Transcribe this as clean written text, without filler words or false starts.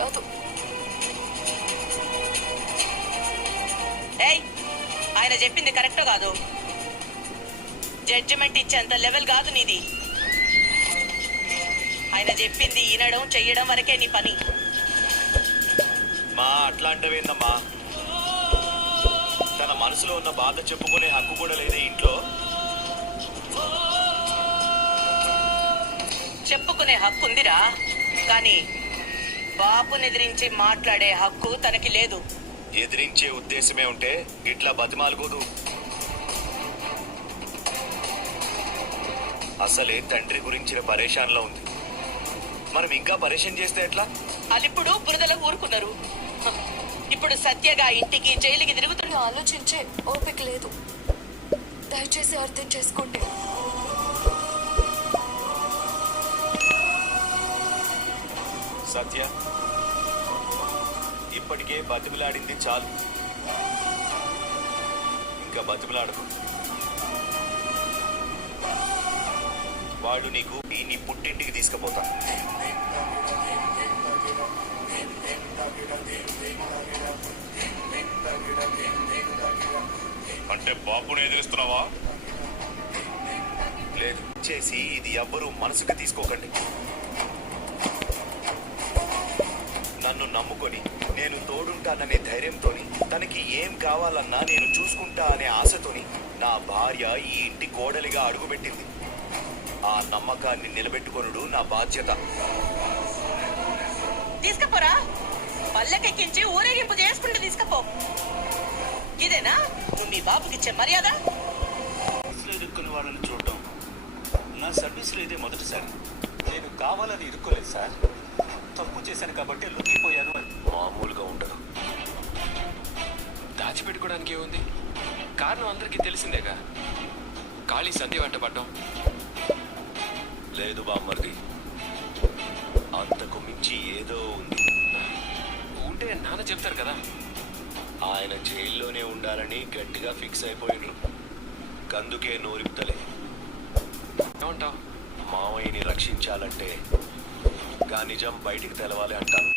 కాదు. ఏయ్, ఆయన చెప్పింది కరెక్టో కాదు? జడ్జిమెంట్ ఇచ్చేంత లెవెల్ కాదు నీది. ఆయన చెప్పింది వినడం చెయ్యడం వరకే నీ పని. మా అట్లాంటివేందమ్మా? తన మనసులో ఉన్న బాధ చెప్పుకునే హక్కు కూడా లేదే ఇంట్లో? చెప్పుకునే హక్కు ఉందిరా, కానీ బాబుని ఎదిరించి మాట్లాడే హక్కు తనకి లేదు. ఎదిరించే ఉద్దేశమే ఉంటే ఇట్లా బతిమాలుకోదు. అసలే తండ్రి గురించిన పరేషాన్లో ఉంది. మనం ఇంకా పరేషాన్ చేస్తే ఎట్లా? అదిప్పుడు బురదలో ఊరుకున్నారు. ఇప్పుడు సత్యగా ఇంటికి జైలుకి తిరుగుతున్నా. ఆలోచించే ఓపిక లేదు. దయచేసి అర్థం చేసుకోండి. సత్య, ఇప్పటికే బతిమిలాడింది చాలు, ఇంకా బతిమిలాడకు. వాడు నీకు నీ పుట్టింటికి తీసుకుపోతా. అంటే బాబుని ఎదిరిస్తున్నావా? లేదు చేసి ఇది ఎవ్వరూ మనసుకు తీసుకోకండి. నన్ను నమ్ముకొని నేను తోడుంటాననే ధైర్యంతోని, తనకి ఏం కావాలన్నా నేను చూసుకుంటా అనే ఆశతోని నా భార్య ఈ ఇంటి కోడలిగా అడుగుపెట్టింది. ఆ నమ్మకాన్ని నిలబెట్టుకొనుడు నా బాధ్యత. తీసుకపోరా, పల్లెకెక్కించి ఊరేగింపు చేసుకుంటూ తీసుకపో. ఇదేనా నువ్వు మీ బాబుకి ఇచ్చే మర్యాద? ఇరుక్కున్న వాళ్ళని చూడటం నా సర్వీస్లో ఇదే మొదటిసారి. నేను కావాలని ఇరుక్కోలేదు సార్, తప్పు చేశాను కాబట్టి లొంగిపోయాను అని. మామూలుగా ఉండదు. దాచిపెట్టుకోవడానికి ఏముంది? కారణం అందరికీ తెలిసిందేగా. ఖాళీ సంధి వెంట పడ్డం. లేదు బామ్మర్ది, అంతకు మించి ఏదో ఉంది. ఉంటే నాన్న చెప్తారు కదా. ఆయన జైల్లోనే ఉండాలని గట్టిగా ఫిక్స్ అయిపోయిండ్రు. కందుకే నోరిప్తలే. ఏమంటావు? మావయ్యని రక్షించాలంటే గా నిజం బయటికి తెలవాలి అంటాను.